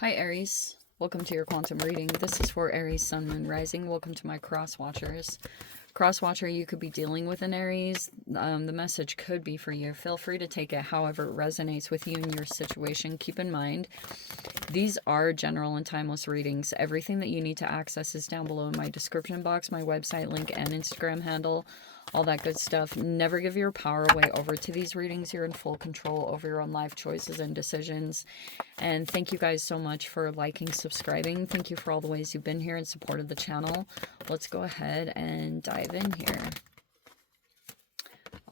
Hi Aries, welcome to your quantum reading. This is for Aries, Sun, Moon, Rising. Welcome to my cross watchers. Cross watcher, you could be dealing with an Aries. The message could be for you. Feel free to take it however it resonates with you and your situation. Keep in mind, these are general and timeless readings. Everything that you need to access is down below in my description box, my website link, and Instagram handle. All that good stuff. Never give your power away over to these readings. You're in full control over your own life choices and decisions. And thank you guys so much for liking, subscribing. Thank you for all the ways you've been here and supported the channel. Let's go ahead and dive in here.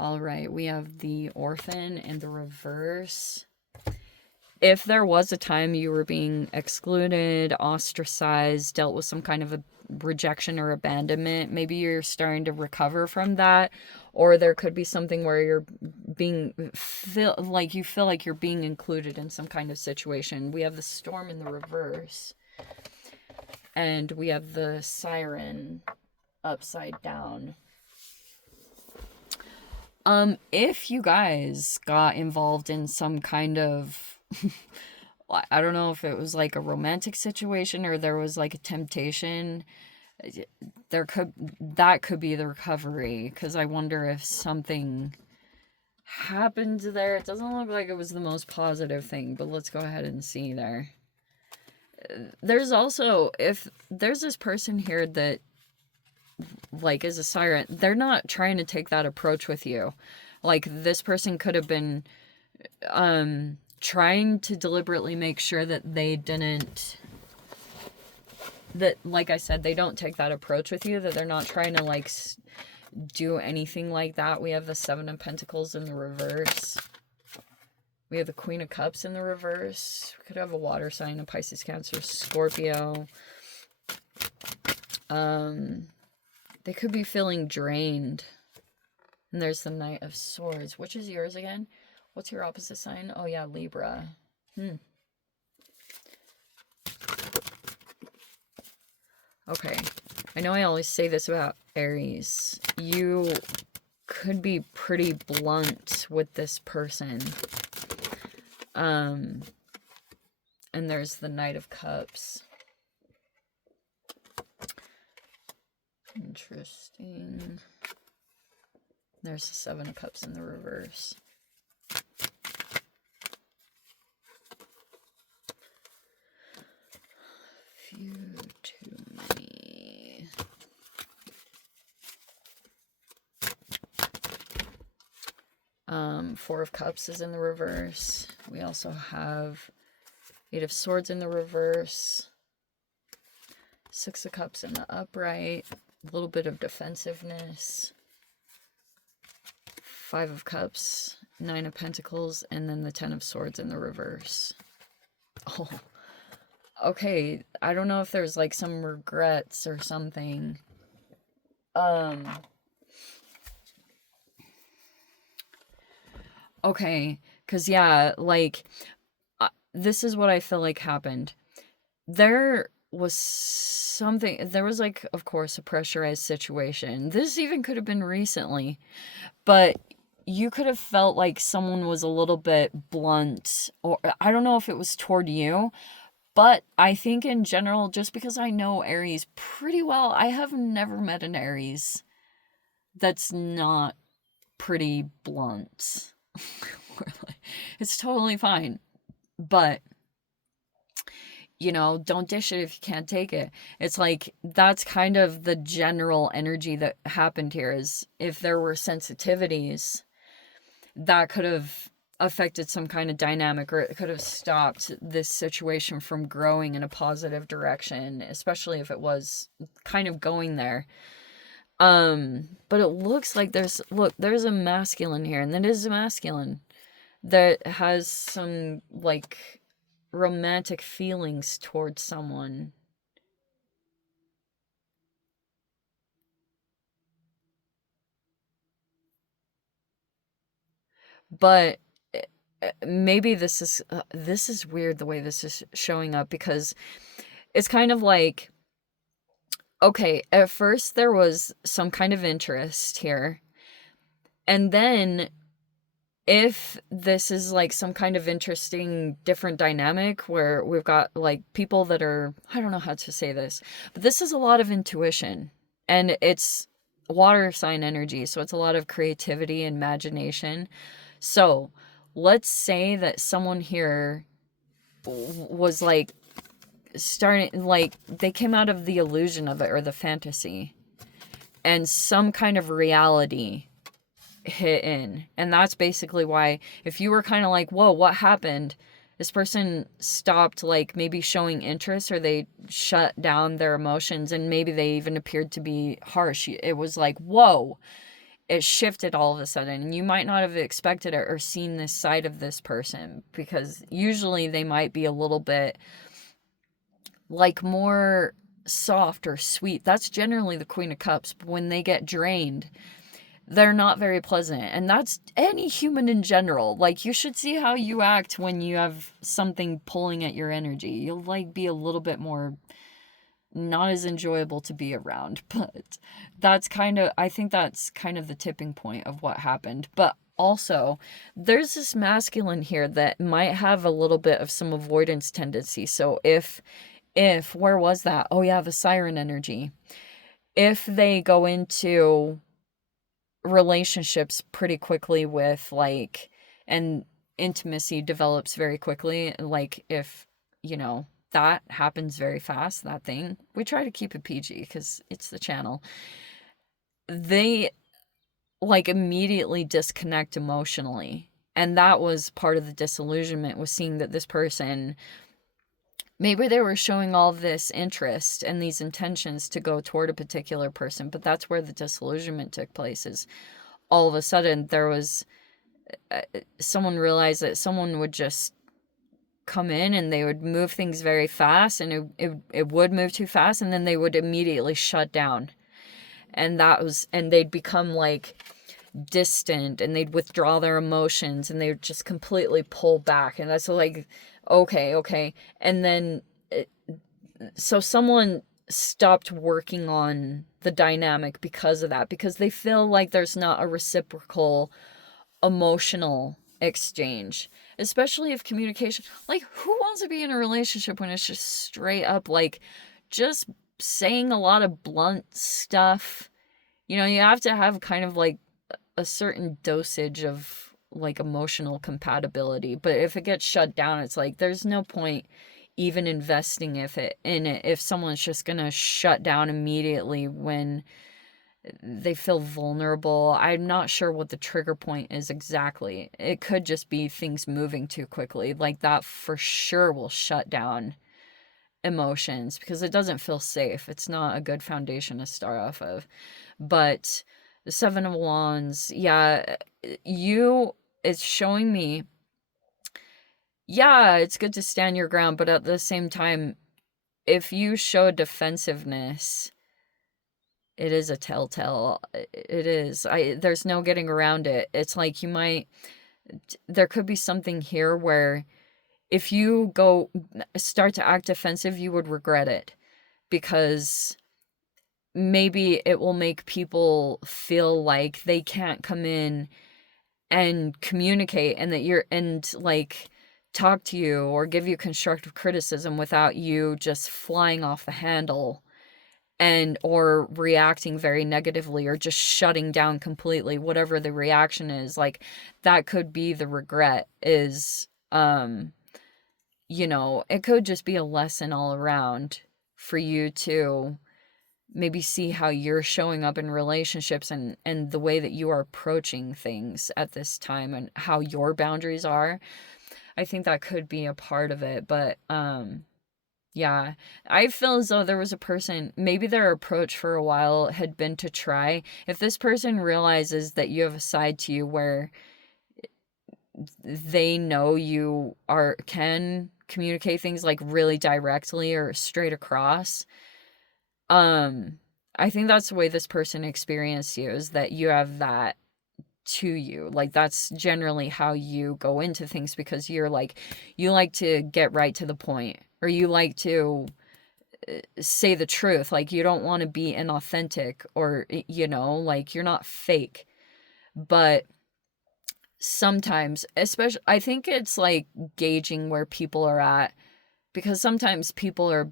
All right, we have the Orphan in the reverse. If there was a time you were being excluded, ostracized, dealt with some kind of a rejection or abandonment, maybe you're starting to recover from that, or there could be something where you're feel like you're being included in some kind of situation. We have the Storm in the reverse, and we have the Siren upside down. If you guys got involved in some kind of I don't know if it was like a romantic situation or there was like a temptation, that could be the recovery, because I wonder if something happened there. It doesn't look like it was the most positive thing, but let's go ahead and see there. There's also, if there's this person here that like is a siren, they're not trying to take that approach with you. Like, this person could have been trying to deliberately make sure that they didn't, that, like I said, they don't take that approach with you, that they're not trying to like do anything like that. We have the Seven of Pentacles in the reverse. We have the Queen of Cups in the reverse. We could have a water sign, a Pisces, Cancer, Scorpio. They could be feeling drained. And there's the Knight of Swords. Which is yours again? What's your opposite sign? Oh yeah, Libra. Okay. I know I always say this about Aries. You could be pretty blunt with this person. And there's the Knight of Cups. Interesting. There's the Seven of Cups in the reverse. Few too many. Four of Cups is in the reverse. We also have Eight of Swords in the reverse. Six of Cups in the upright. A little bit of defensiveness. Five of Cups, Nine of Pentacles, and then the Ten of Swords in the reverse. Oh, okay. I don't know if there's like some regrets or something. Okay, because yeah, like, this is what I feel like happened. There was something, there was like, of course, a pressurized situation. This even could have been recently, but you could have felt like someone was a little bit blunt, or I don't know if it was toward you, but I think in general, just because I know Aries pretty well, I have never met an Aries that's not pretty blunt. It's totally fine, but you know, don't dish it if you can't take it. It's like, that's kind of the general energy that happened here. Is if there were sensitivities that could have affected some kind of dynamic, or it could have stopped this situation from growing in a positive direction, especially if it was kind of going there. But it looks like there's a masculine here, and that is a masculine that has some like romantic feelings towards someone. But maybe this is weird the way this is showing up, because it's kind of like, okay, at first there was some kind of interest here, and then if this is like some kind of interesting different dynamic where we've got like people that are, I don't know how to say this, but this is a lot of intuition, and it's water sign energy, so it's a lot of creativity and imagination. So let's say that someone here was like starting, like they came out of the illusion of it or the fantasy, and some kind of reality hit in. And that's basically why, if you were kind of like, whoa, what happened? This person stopped, like, maybe showing interest, or they shut down their emotions, and maybe they even appeared to be harsh. It was like, whoa, it shifted all of a sudden. And you might not have expected it or seen this side of this person, because usually they might be a little bit like more soft or sweet. That's generally the Queen of Cups. But when they get drained, they're not very pleasant. And that's any human in general. Like, you should see how you act when you have something pulling at your energy. You'll like be a little bit more not as enjoyable to be around. But that's kind of, I think that's kind of the tipping point of what happened. But also, there's this masculine here that might have a little bit of some avoidance tendency. So if where was that? Oh yeah, the siren energy. If they go into relationships pretty quickly with like, and intimacy develops very quickly, like if, you know, that happens very fast, that thing, we try to keep it PG because it's the channel, they like immediately disconnect emotionally. And that was part of the disillusionment, was seeing that this person, maybe they were showing all this interest and these intentions to go toward a particular person, but that's where the disillusionment took place. Is all of a sudden there was someone realized that someone would just come in and they would move things very fast, and it would move too fast, and then they would immediately shut down. And that was, and they'd become like distant, and they'd withdraw their emotions, and they would just completely pull back. And that's like, okay. And then so someone stopped working on the dynamic because of that, because they feel like there's not a reciprocal emotional exchange, especially if communication, like, who wants to be in a relationship when it's just straight up like just saying a lot of blunt stuff? You know, you have to have kind of like a certain dosage of like emotional compatibility. But if it gets shut down, it's like there's no point even investing in it if someone's just gonna shut down immediately when they feel vulnerable. I'm not sure what the trigger point is exactly. It could just be things moving too quickly. Like, that for sure will shut down emotions because it doesn't feel safe. It's not a good foundation to start off of. But the Seven of Wands, yeah, it's showing me, yeah, it's good to stand your ground, but at the same time, if you show defensiveness, it is a telltale. It is. There's no getting around it. It's like there could be something here where if you start to act defensive, you would regret it, because maybe it will make people feel like they can't come in and communicate, and that like talk to you or give you constructive criticism without you just flying off the handle and or reacting very negatively or just shutting down completely, whatever the reaction is. Like, that could be the regret, is you know, it could just be a lesson all around for you to maybe see how you're showing up in relationships, and the way that you are approaching things at this time, and how your boundaries are. I think that could be a part of it. But yeah, I feel as though there was a person, maybe their approach for a while had been to try, if this person realizes that you have a side to you where they know you can communicate things like really directly or straight across, I think that's the way this person experienced you, is that you have that to you. Like, that's generally how you go into things, because you like to get right to the point, or you like to say the truth. Like, you don't want to be inauthentic, or, you know, like, you're not fake. But sometimes, especially, I think it's like gauging where people are at, because sometimes people are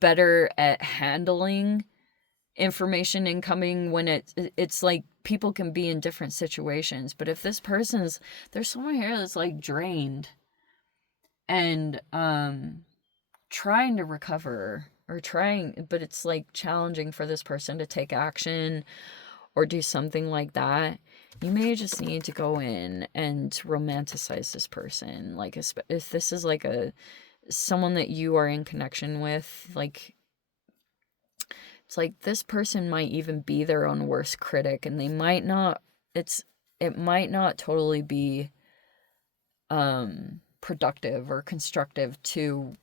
better at handling information incoming when it's like people can be in different situations. But if this person's, there's someone here that's like drained and trying to recover, or trying, but it's like challenging for this person to take action or do something like that. You may just need to go in and romanticize this person. Like, if this is like someone that you are in connection with, like, it's like this person might even be their own worst critic, and they might not, it might not totally be productive or constructive to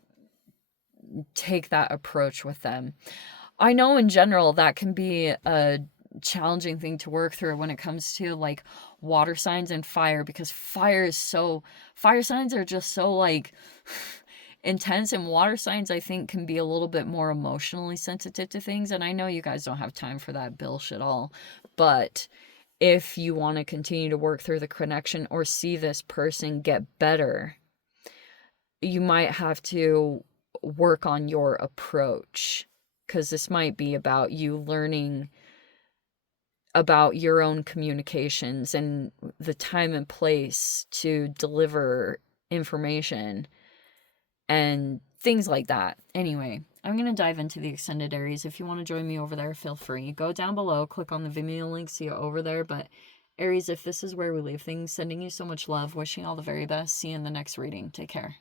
take that approach with them. I know in general that can be a challenging thing to work through when it comes to like water signs and fire, because fire signs are just so like intense, and water signs I think can be a little bit more emotionally sensitive to things. And I know you guys don't have time for that bullshit all, but if you want to continue to work through the connection or see this person get better, you might have to work on your approach, because this might be about you learning about your own communications and the time and place to deliver information and things like that. Anyway, I'm going to dive into the extended Aries. If you want to join me over there, feel free. Go down below, click on the Vimeo link, see it over there. But Aries, if this is where we leave things, sending you so much love, wishing all the very best. See you in the next reading. Take care.